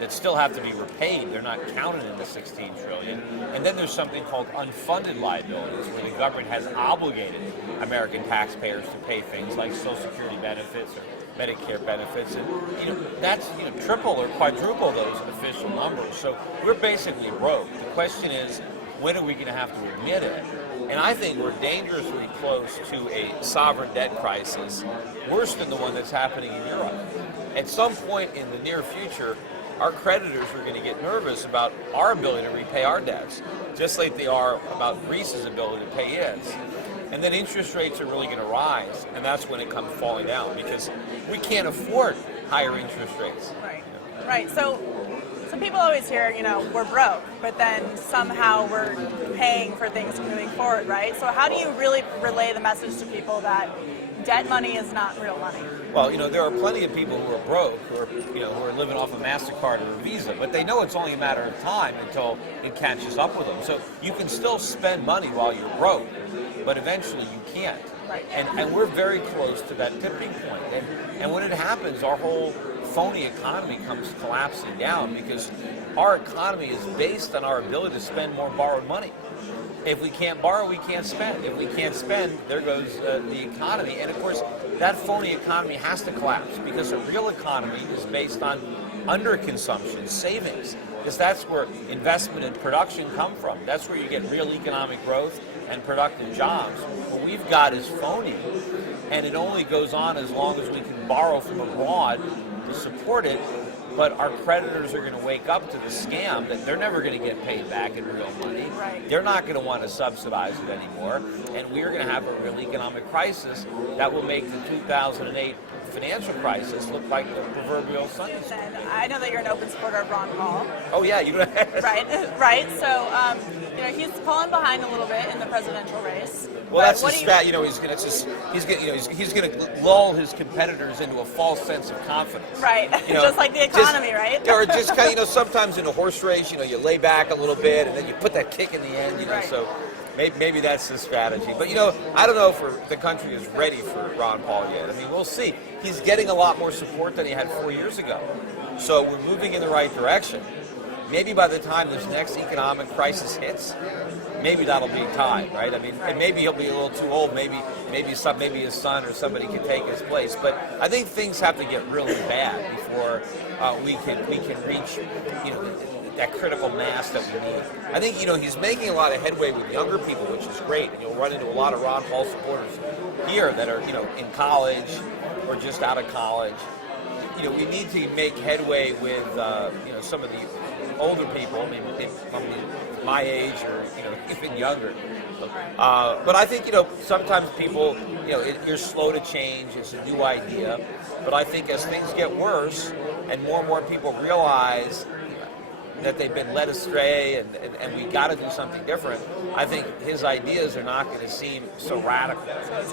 that still have to be repaid. They're not counted in the 16 trillion. And then there's something called unfunded liabilities, where the government has obligated American taxpayers to pay things like Social Security benefits or Medicare benefits, and that's triple or quadruple those official numbers. So we're basically broke. The question is, when are we going to have to admit it? And I think we're dangerously close to a sovereign debt crisis, worse than the one that's happening in Europe. At some point in the near future, our creditors are going to get nervous about our ability to repay our debts, just like they are about Greece's ability to pay its. And then interest rates are really going to rise, and that's when it comes falling down, because we can't afford higher interest rates. Right. Right. So people always hear, we're broke, but then somehow we're paying for things moving forward, right? So how do you really relay the message to people that debt money is not real money? Well, there are plenty of people who are broke, who are living off a MasterCard or a Visa, but they know it's only a matter of time until it catches up with them. So you can still spend money while you're broke, but eventually you can't. Right. And we're very close to that tipping point. And when it happens, our whole phony economy comes collapsing down, because our economy is based on our ability to spend more borrowed money. If we can't borrow, we can't spend. If we can't spend, there goes the economy. And of course, that phony economy has to collapse, because a real economy is based on underconsumption, savings, because that's where investment and production come from. That's where you get real economic growth and productive jobs. What we've got is phony, and it only goes on as long as we can borrow from abroad to support it. But our creditors are going to wake up to the scam that they're never going to get paid back in real money. Right. They're not going to want to subsidize it anymore, and we're going to have a real economic crisis that will make the 2008 financial crisis look like the proverbial Sunday school. And I know that you're an open supporter of Ron Paul. Oh yeah, you know. Right. So he's fallen behind a little bit in the presidential race. Well, that's his he's going to lull his competitors into a false sense of confidence. Right. Just like the economy, right? Or just kind of, sometimes in a horse race, you lay back a little bit and then you put that kick in the end, Right. So maybe that's the strategy. But, I don't know if the country is ready for Ron Paul yet. I mean, we'll see. He's getting a lot more support than he had 4 years ago. So we're moving in the right direction. Maybe by the time this next economic crisis hits, maybe that'll be time, right? I mean, and maybe he'll be a little too old. Maybe his son or somebody can take his place. But I think things have to get really bad before we can reach, that critical mass that we need. I think, he's making a lot of headway with younger people, which is great. And you'll run into a lot of Ron Paul supporters here that are, in college or just out of college. We need to make headway with, some of the older people. I mean, my age or even younger. But I think sometimes people you're slow to change. It's a new idea. But I think as things get worse and more people realize that they've been led astray and we got to do something different, I think his ideas are not going to seem so radical. So it's